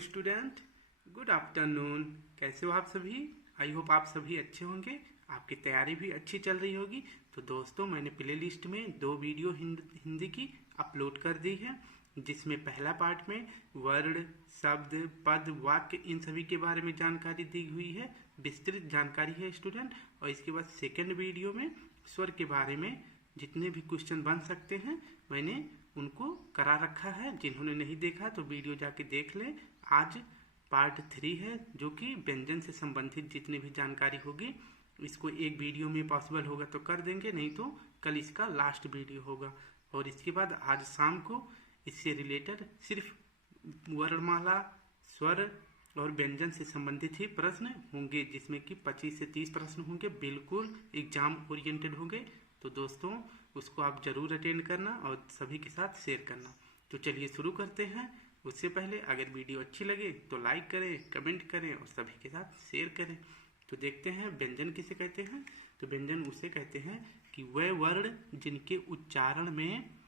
Student, good afternoon. कैसे हो आप सभी? आई होप आप सभी अच्छे होंगे, आपकी तैयारी भी अच्छी चल रही होगी। तो दोस्तों, मैंने प्ले लिस्ट में 2 वीडियो हिंदी की अपलोड कर दी है, जिसमें पहला पार्ट में वर्ड, शब्द, पद, वाक्य इन सभी के बारे में जानकारी दी हुई है, विस्तृत जानकारी है स्टूडेंट। और इसके बाद सेकेंड वीडियो में स्वर के बारे में जितने भी क्वेश्चन बन सकते हैं मैंने उनको करा रखा है। जिन्होंने नहीं देखा तो वीडियो जाके देख लें। आज पार्ट 3 है, जो कि व्यंजन से संबंधित जितनी भी जानकारी होगी इसको एक वीडियो में पॉसिबल होगा तो कर देंगे, नहीं तो कल इसका लास्ट वीडियो होगा। और इसके बाद आज शाम को इससे रिलेटेड सिर्फ वर्णमाला, स्वर और व्यंजन से संबंधित ही प्रश्न होंगे, जिसमें कि 25 से 30 प्रश्न होंगे, बिल्कुल एग्जाम ओरिएंटेड होंगे। तो दोस्तों, उसको आप जरूर अटेंड करना और सभी के साथ शेयर करना। तो चलिए शुरू करते हैं। उससे पहले अगर वीडियो अच्छी लगे तो लाइक करें, कमेंट करें और सभी के साथ शेयर करें। तो देखते हैं व्यंजन किसे कहते हैं। तो व्यंजन उसे कहते हैं कि वह वर्ण जिनके उच्चारण में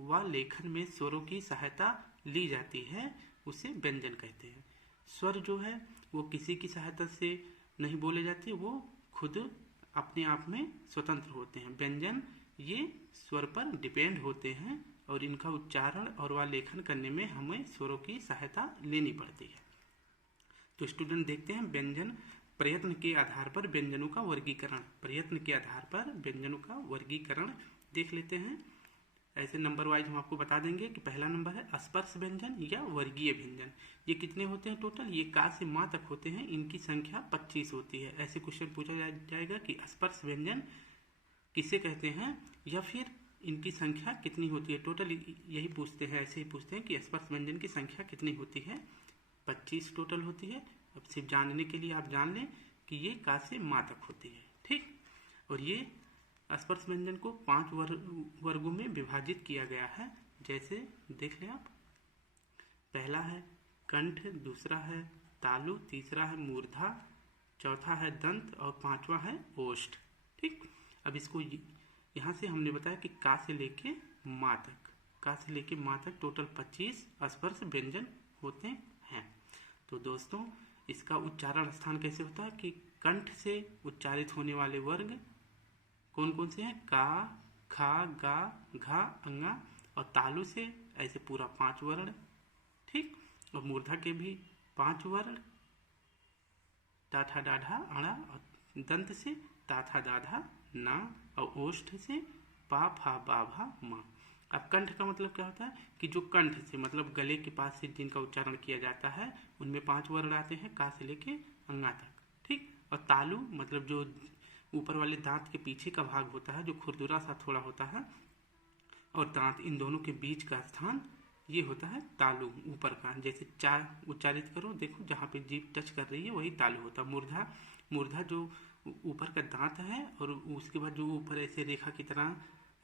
व लेखन में स्वरों की सहायता ली जाती है, उसे व्यंजन कहते हैं। स्वर जो है वो किसी की सहायता से नहीं बोले जाते, वो खुद अपने आप में स्वतंत्र होते हैं। व्यंजन ये स्वर पर डिपेंड होते हैं और इनका उच्चारण और व लेखन करने में हमें स्वरों की सहायता लेनी पड़ती है। तो स्टूडेंट देखते हैं व्यंजन प्रयत्न के आधार पर व्यंजनों का वर्गीकरण देख लेते हैं। ऐसे नंबर वाइज हम आपको बता देंगे कि पहला नंबर है स्पर्श व्यंजन या वर्गीय व्यंजन। ये कितने होते हैं टोटल? ये का से माँ तक होते हैं, इनकी संख्या 25 होती है। ऐसे क्वेश्चन पूछा जाएगा कि स्पर्श व्यंजन किसे कहते हैं या फिर इनकी संख्या कितनी होती है। टोटल यही पूछते हैं, ऐसे ही पूछते हैं कि स्पर्श व्यंजन की संख्या कितनी होती है। 25 टोटल होती है। अब सिर्फ जानने के लिए आप जान लें कि ये का से माँ तक होती है, ठीक। और ये स्पर्श व्यंजन को 5 वर्गों में विभाजित किया गया है। जैसे देख लें आप, पहला है कंठ, दूसरा है तालु, तीसरा है मूर्धा, चौथा है दंत और पांचवा है ओष्ठ, ठीक। अब इसको यहाँ से हमने बताया कि का से लेके माँ तक टोटल 25 स्पर्श व्यंजन होते हैं। तो दोस्तों, इसका उच्चारण स्थान कैसे होता है कि कंठ से उच्चारित होने वाले वर्ग कौन कौन से हैं? का, खा, गा, घा, अंगा। और तालु से ऐसे पूरा 5 वर्ण, ठीक। और मूर्धा के भी 5 वर्ण, टाठा, डाढ़ा, अड़ा। और दंत से ताथा, दाधा, ना। और ओष्ठ से पा, फा, बा, भा, मा। अब कंठ का मतलब क्या होता है कि जो कंठ से मतलब गले के पास से जिनका उच्चारण किया जाता है उनमें 5 वर्ण आते हैं, का से लेके अंगा तक, ठीक। और तालु मतलब जो ऊपर वाले दांत के पीछे का भाग होता है, जो खुरदुरा सा थोड़ा होता है, और दांत इन दोनों के बीच का स्थान ये होता है तालु, ऊपर का। जैसे चा उच्चारित करो, देखो जहाँ पे जीभ टच कर रही है वही तालु होता है। मूर्धा जो ऊपर का दांत है और उसके बाद जो ऊपर ऐसे रेखा की तरह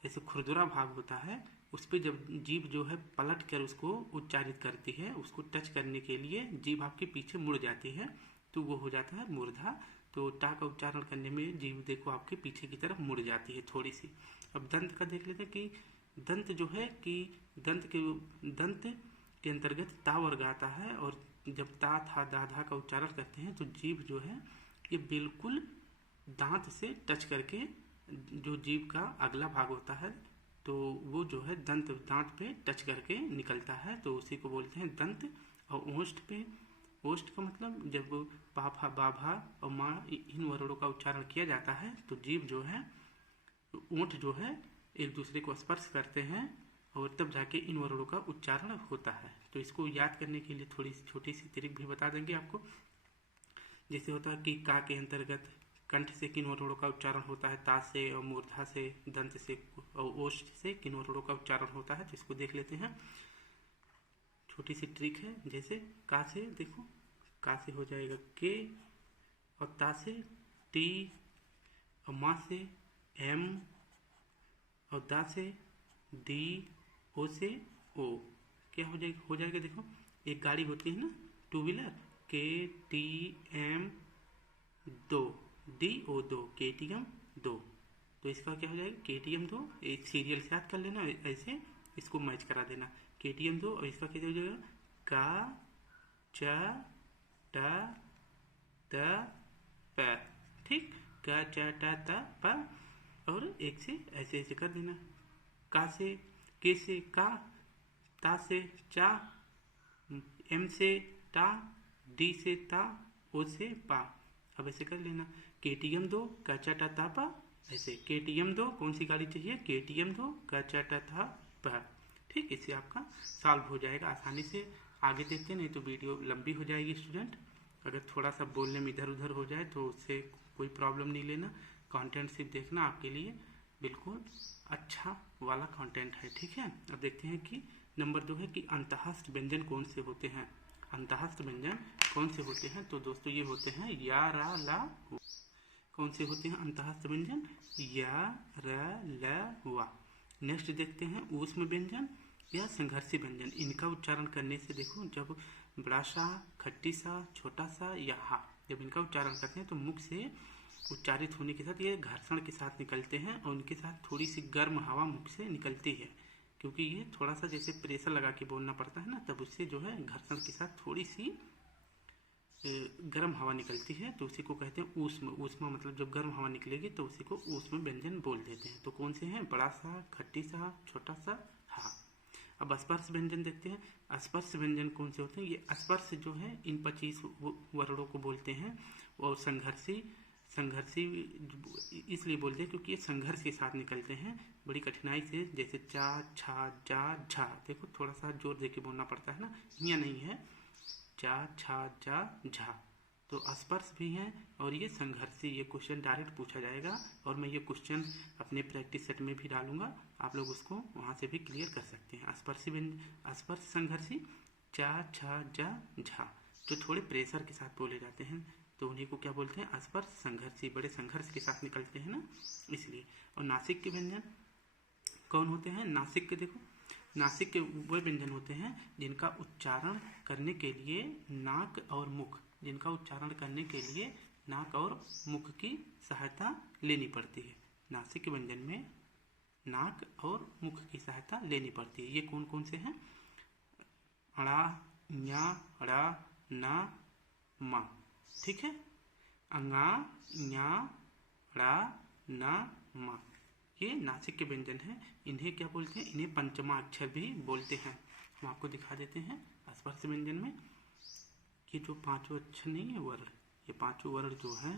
ऐसे खुरदुरा भाग होता है, उस पर जब जीभ जो है पलट कर उसको उच्चारित करती है, उसको टच करने के लिए जीभ आपके पीछे मुड़ जाती है, तो वो हो जाता है मूर्धा। तो टा का उच्चारण करने में जीभ देखो आपके पीछे की तरफ मुड़ जाती है थोड़ी सी। अब दंत का देख लेते हैं कि दंत जो है कि दंत के अंतर्गत ता वर्ग आता है, और जब ता, था, दा, धा का उच्चारण करते हैं तो जीभ जो है ये बिल्कुल दांत से टच करके जो जीभ का अगला भाग होता है तो वो जो है दांत पे टच करके निकलता है, तो उसी को बोलते हैं दंत। और ओष्ठ का मतलब जब पाफा, बाभा और माँ इन वर्णों का उच्चारण किया जाता है तो जीभ जो है, ओंठ जो है एक दूसरे को स्पर्श करते हैं और तब जाके इन वर्णों का उच्चारण होता है। तो इसको याद करने के लिए थोड़ी छोटी सी ट्रिक भी बता देंगे आपको। जैसे होता है कि का के अंतर्गत कंठ से किन वर्णों का उच्चारण होता है, ता से और मूर्धा से, दंत से और ओष्ठ से किन वर्णों का उच्चारण होता है। तो इसको देख लेते हैं, छोटी सी ट्रिक है। जैसे का से देखो, का से हो जाएगा के, और ता से टी, और माँ से एम, और दा से डी, ओ से ओ। क्या हो जाएगा देखो, एक गाड़ी होती है ना, 2 व्हीलर, के T M 2, D O 2, KTM 2। तो इसका क्या हो जाएगा, KTM 2। एक सीरियल से याद कर लेना ऐसे, इसको मैच करा देना। KTM 2 और इसका क्या हो जाएगा, का च ट त प, ठीक, का च ट त प, और एक से ऐसे ऐसे कर देना। का से के से का, ता से चा, एम से टा, डी से ता, ओ से पा। अब ऐसे कर लेना। KTM 2 का चा टा ता पा, ऐसे KTM 2 कौन सी गाड़ी चाहिए, KTM 2 का चा टा था पा, ठीक। इससे आपका सॉल्व हो जाएगा आसानी से। आगे देखते, नहीं तो वीडियो लंबी हो जाएगी स्टूडेंट। अगर थोड़ा सा बोलने में इधर उधर हो जाए तो उससे कोई प्रॉब्लम नहीं लेना। कंटेंट सिर्फ देखना, आपके लिए बिल्कुल अच्छा वाला कंटेंट है, ठीक है। अब देखते हैं कि नंबर 2 है कि अंतःस्थ व्यंजन कौन से होते हैं। अंतःस्थ व्यंजन कौन से होते हैं, तो दोस्तों ये होते हैं या, रा, ला, वा। कौन से होते हैं अंतःस्थ व्यंजन, या, रा, ला, वा। नेक्स्ट देखते हैं ऊष्म व्यंजन या संघर्षी व्यंजन। इनका उच्चारण करने से देखो, जब बड़ा सा, खट्टी सा, छोटा सा या हा, जब इनका उच्चारण करते हैं तो मुख से उच्चारित होने के साथ ये घर्षण के साथ निकलते हैं और उनके साथ थोड़ी सी गर्म हवा मुख से निकलती है, क्योंकि ये थोड़ा सा जैसे प्रेशर लगा के बोलना पड़ता है ना, तब उससे जो है घर्षण के साथ थोड़ी सी गर्म हवा निकलती है, तो उसी को कहते हैं ऊष्म। ऊष्मा मतलब जब गर्म हवा निकलेगी तो उसी को ऊष्म व्यंजन बोल देते हैं। तो कौन से हैं, बड़ा सा, खट्टी सा, छोटा सा, हा। अब स्पर्श व्यंजन देखते हैं। स्पर्श व्यंजन कौन से होते हैं, ये स्पर्श जो है इन 25 वर्णों को बोलते हैं। और संघर्षी इसलिए बोलते हैं क्योंकि ये संघर्ष के साथ निकलते हैं बड़ी कठिनाई से, जैसे चा, छा, जा, झा। देखो थोड़ा सा जोर दे के बोलना पड़ता है ना, यहाँ नहीं है, चा, छा, जा, झा। तो स्पर्श भी हैं और ये संघर्षी। ये क्वेश्चन डायरेक्ट पूछा जाएगा और मैं ये क्वेश्चन अपने प्रैक्टिस सेट में भी डालूंगा, आप लोग उसको वहाँ से भी क्लियर कर सकते हैं। स्पर्श, संघर्षी, चा, छा, जा, झा, जो थोड़े प्रेशर के साथ बोले जाते हैं तो उन्हीं को क्या बोलते हैं, स्पर्श संघर्षी। बड़े संघर्ष के साथ निकलते हैं ना, इसलिए। और नासिक के व्यंजन कौन होते हैं, नासिक के देखो, नासिक के वो व्यंजन होते हैं जिनका उच्चारण करने के लिए नाक और मुख, जिनका उच्चारण करने के लिए नाक और मुख की सहायता लेनी पड़ती है। नासिक के व्यंजन में नाक और मुख की सहायता लेनी पड़ती है। ये कौन कौन से हैं, अड़ा, ञा, अड़ा, ना, मा, ठीक है। अंगा, ञा, अड़ा, ना, मा, ये नासिक के व्यंजन हैं। इन्हें क्या बोलते हैं, इन्हें पंचमा अक्षर भी बोलते हैं। हम आपको दिखा देते हैं स्पर्श व्यंजन में कि जो 5 अक्षर नहीं है वर्ण, ये 5 वर्ण जो है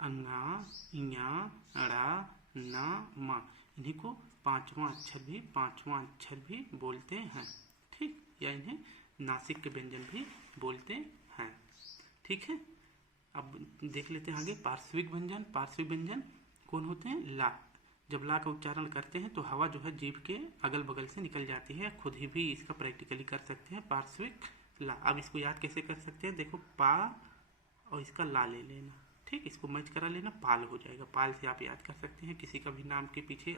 अंगा, इया, अड़ा, ना, मा, इन्हीं को पांचवा अक्षर भी बोलते हैं, ठीक, या इन्हें नासिक के व्यंजन भी बोलते हैं, ठीक है। अब देख लेते हैं आगे पार्श्विक व्यंजन। पार्श्विक व्यंजन कौन होते हैं, ला। जब ला का उच्चारण करते हैं तो हवा जो है जीभ के अगल बगल से निकल जाती है। खुद ही भी इसका प्रैक्टिकली कर सकते हैं, पार्श्विक ला। अब इसको याद कैसे कर सकते हैं, देखो पा और इसका ला ले लेना, ठीक, इसको मैच करा लेना, पाल हो जाएगा। पाल से आप याद कर सकते हैं, किसी का भी नाम के पीछे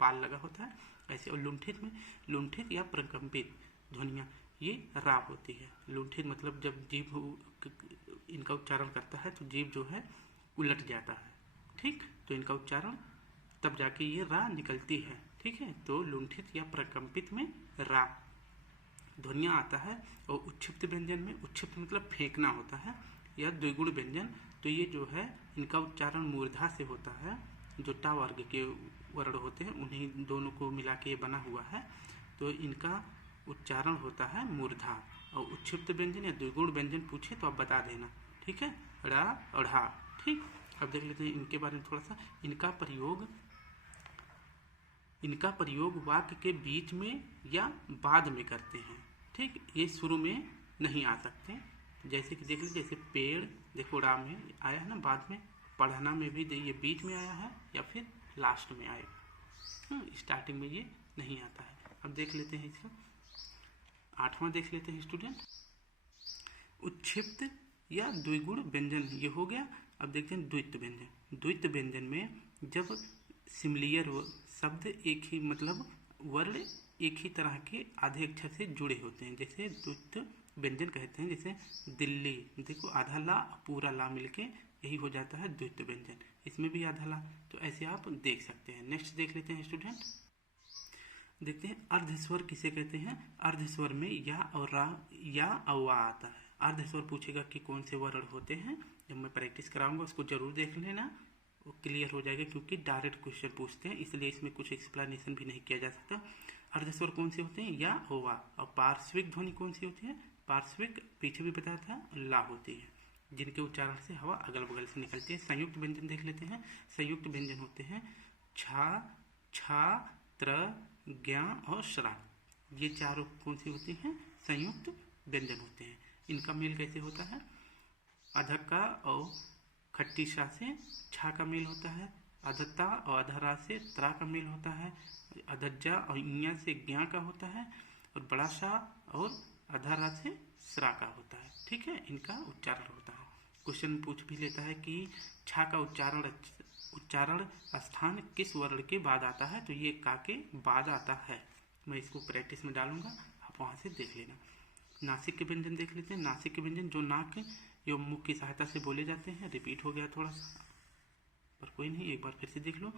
पाल लगा होता है ऐसे। और लुंठित में, लुंठित या प्रकंपित ध्वनियाँ ये रा होती है। लुंठित मतलब जब जीभ इनका उच्चारण करता है तो जीभ जो है उलट जाता है, ठीक, तो इनका उच्चारण तब जाके ये रा निकलती है, ठीक है। तो लुंठित या प्रकंपित में रा ध्वनियाँ आता है। और उच्छिप्त व्यंजन में, उच्छिप्त मतलब फेंकना होता है, या द्विगुण व्यंजन, तो ये जो है इनका उच्चारण मूर्धा से होता है। जो टा वर्ग के वर्ण होते हैं उन्हीं दोनों को मिला के ये बना हुआ है, तो इनका उच्चारण होता है मूर्धा। और उच्छिप्त व्यंजन या द्विगुण व्यंजन पूछे तो आप बता देना, ठीक है, रा और ढा, ठीक। अब देख लेते हैं इनके बारे में थोड़ा सा। इनका प्रयोग वाक्य के बीच में या बाद में करते हैं, ठीक, ये शुरू में नहीं आ सकते। जैसे कि देख लीजिए, जैसे पेड़, देखो रा में आया है ना, बाद में। पढ़ना में भी ये बीच में आया है या फिर लास्ट में आएगा, स्टार्टिंग में ये नहीं आता है। अब देख लेते हैं इसका 8वां देख लेते हैं स्टूडेंट, उच्छिप्त या द्विगुण व्यंजन, ये हो गया। अब देखते हैं द्वित्व व्यंजन। द्वित्व व्यंजन में जब सिमिलियर शब्द एक ही मतलब वर्ण एक ही तरह के आधे अक्षर से जुड़े होते हैं, जैसे द्वित्व व्यंजन कहते हैं। जैसे दिल्ली, देखो आधा ला पूरा ला मिलके यही हो जाता है द्वित्व व्यंजन, इसमें भी आधा ला। तो ऐसे आप देख सकते हैं। नेक्स्ट देख लेते हैं स्टूडेंट, देखते हैं अर्धस्वर किसे कहते हैं। अर्धस्वर में या और रा या वा आता है। अर्धस्वर पूछेगा कि कौन से वर्ण होते हैं, जब मैं प्रैक्टिस कराऊंगा उसको जरूर देख लेना, वो क्लियर हो जाएगा, क्योंकि डायरेक्ट क्वेश्चन पूछते हैं इसलिए इसमें कुछ एक्सप्लेनेशन भी नहीं किया जा सकता। अर्धस्वर कौन से होते हैं, या और वा। और पार्श्विक ध्वनि कौन सी होती है, पार्श्विक पीछे भी बताया था ला होती है, जिनके उच्चारण से हवा अगल बगल से निकलती है। संयुक्त व्यंजन देख लेते हैं। संयुक्त व्यंजन होते हैं छा, छा, त्र, ज्ञा और श्रा। ये चारों कौन सी होती हैं, संयुक्त व्यंजन होते हैं। इनका मेल कैसे होता है, अधक्का और खट्टी शा से छा का मेल होता है, अधत्ता और अधरा से त्रा का मेल होता है, अधज्जा और इया से ज्ञा का होता है, और बड़ा शा और अधरा से श्रा का होता है। ठीक है, इनका उच्चारण होता है। क्वेश्चन पूछ भी लेता है कि छा का उच्चारण स्थान किस वर्ण के बाद आता है, तो ये का के बाद आता है। मैं इसको प्रैक्टिस में डालूंगा, आप वहां से देख लेना। नासिक के व्यंजन देख लेते हैं। नासिक के व्यंजन जो नाक एवं मुख की सहायता से बोले जाते हैं। रिपीट हो गया थोड़ा सा, पर कोई नहीं, एक बार फिर से देख लो।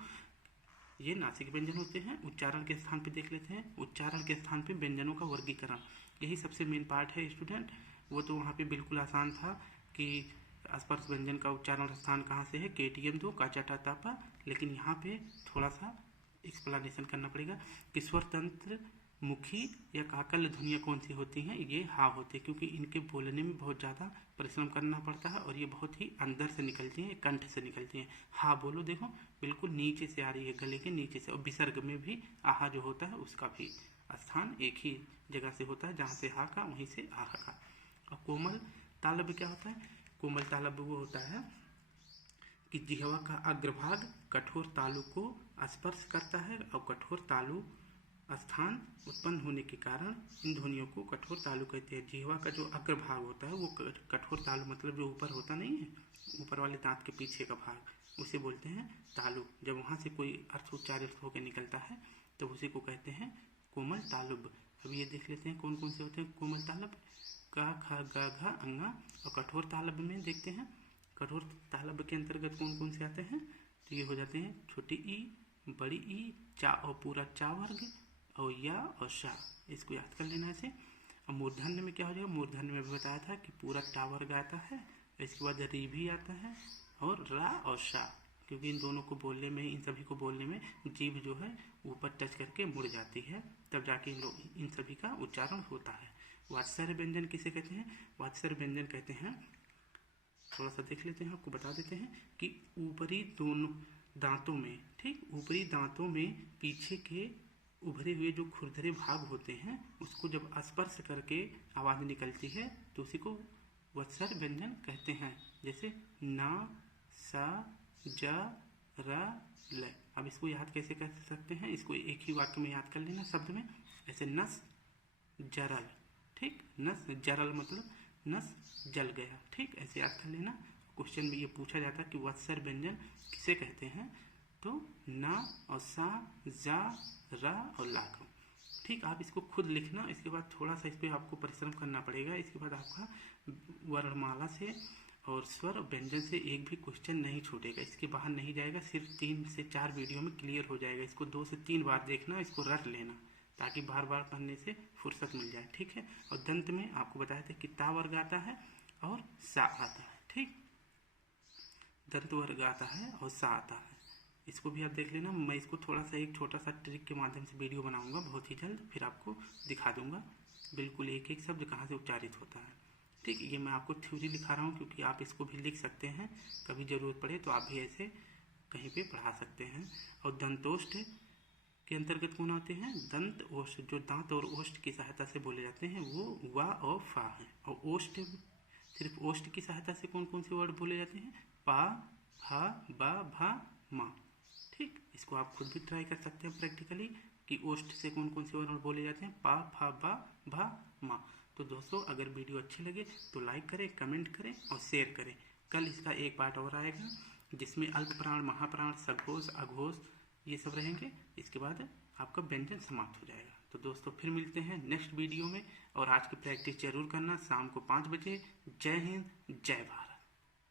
ये नासिक व्यंजन होते हैं। उच्चारण के स्थान पे देख लेते हैं। उच्चारण के स्थान पे व्यंजनों का वर्गीकरण, यही सबसे मेन पार्ट है स्टूडेंट। वो तो वहाँ पे बिल्कुल आसान था कि स्पर्श व्यंजन का उच्चारण स्थान कहाँ से है, KTM 2 का चटा तापा। लेकिन यहाँ पे थोड़ा सा एक्सप्लेनेशन करना पड़ेगा कि स्वर तंत्र मुखी या काकल ध्वनियाँ कौन सी होती हैं, ये हा होते हैं, क्योंकि इनके बोलने में बहुत ज़्यादा परिश्रम करना पड़ता है और ये बहुत ही अंदर से निकलती हैं, कंठ से निकलती हैं। हा बोलो, देखो बिल्कुल नीचे से आ रही है, गले के नीचे से। और विसर्ग में भी आहा जो होता है उसका भी स्थान एक ही जगह से होता है, जहाँ से हा का वहीं से आहा का। और कोमल तालव्य क्या होता है, कोमल तालव्य वो होता है कि जिह्वा का अग्रभाग कठोर तालु को स्पर्श करता है, और कठोर तालु स्थान उत्पन्न होने के कारण इन ध्वनियों को कठोर तालु कहते हैं। जिह्वा का जो अग्रभाग होता है वो कठोर तालु, मतलब जो ऊपर होता नहीं है, ऊपर वाले दांत के पीछे का भाग, उसे बोलते हैं तालु। जब वहाँ से कोई अर्थ उच्चारित होकर निकलता है तब उसी को कहते हैं कोमल तालुब। अब ये देख लेते हैं कौन कौन से होते हैं कोमल तालब। का, ख, ग, घ, अंगा। और कठोर तालब में देखते हैं, कठोर तालब के अंतर्गत कौन कौन से आते हैं, तो ये हो जाते हैं छोटी ई, बड़ी ई, चा और पूरा चा वर्ग, और या और शा। इसको याद कर लेना ऐसे। और मूर्धन्य में क्या हो जाएगा, मूर्धन्य में भी बताया था कि पूरा टा वर्ग आता है, इसके बाद री भी आता है, और रा और शा, क्योंकि इन दोनों को बोलने में, इन सभी को बोलने में जीभ जो है ऊपर टच करके मुड़ जाती है, तब जाके इन सभी का उच्चारण होता है। वात्सर्य व्यंजन किसे कहते हैं, वात्सर्य व्यंजन कहते हैं, थोड़ा सा देख लेते हैं, आपको बता देते हैं कि ऊपरी दोनों दांतों में, ठीक ऊपरी दांतों में पीछे के उभरे हुए जो खुरदरे भाग होते हैं उसको जब स्पर्श करके आवाज निकलती है तो उसी को वत्सर्य व्यंजन कहते हैं। जैसे ना, सा, जा, रा, ल। अब इसको याद कैसे कर सकते हैं, इसको एक ही वाक्य में याद कर लेना शब्द में, ऐसे नस जरल, ठीक, नस जरल मतलब नस जल गया, ठीक, ऐसे याद कर लेना। क्वेश्चन में ये पूछा जाता है कि वत्सर्य व्यंजन किसे कहते हैं, तो ना और सा, जा, रा और ला को, ठीक। आप इसको खुद लिखना, इसके बाद थोड़ा सा इस पर आपको परिश्रम करना पड़ेगा। इसके बाद आपका वर्णमाला से और स्वर व्यंजन से एक भी क्वेश्चन नहीं छूटेगा, इसके बाहर नहीं जाएगा, सिर्फ 3 से 4 वीडियो में क्लियर हो जाएगा। इसको 2 से 3 बार देखना, इसको रट लेना, ताकि बार बार पढ़ने से फुर्सत मिल जाए, ठीक है। और दंत में आपको बताया था कि ता वर्ग आता है और सा आता है, ठीक, दंत वर्ग आता है और सा आता है। इसको भी आप देख लेना। मैं इसको थोड़ा सा एक छोटा सा ट्रिक के माध्यम से वीडियो बनाऊंगा बहुत ही जल्द, फिर आपको दिखा दूंगा बिल्कुल एक एक शब्द कहाँ से उच्चारित होता है, ठीक। ये मैं आपको थ्योरी लिखा रहा हूँ, क्योंकि आप इसको भी लिख सकते हैं, कभी ज़रूरत पड़े तो आप भी ऐसे कहीं पे पढ़ा सकते हैं। और दंतोष्ठ के अंतर्गत कौन आते हैं, दंत ओष्ठ, जो दांत और ओष्ठ की सहायता से बोले जाते हैं वो वा और फा है। और ओष्ठ, सिर्फ ओष्ठ की सहायता से कौन कौन से वर्ड बोले जाते हैं, पा, फा, बा, भा, मा, ठीक। इसको आप खुद भी ट्राई कर सकते हैं प्रैक्टिकली कि ओष्ठ से कौन कौन से वर्ण बोले जाते हैं, पा, फा, बा, भा, मा। तो दोस्तों अगर वीडियो अच्छी लगे तो लाइक करें, कमेंट करें और शेयर करें। कल इसका एक पार्ट और आएगा जिसमें अल्प प्राण, महाप्राण, सघोष, अघोष ये सब रहेंगे। इसके बाद आपका व्यंजन समाप्त हो जाएगा। तो दोस्तों फिर मिलते हैं नेक्स्ट वीडियो में, और आज की प्रैक्टिस जरूर करना शाम को 5 बजे। जय हिंद, जय भारत।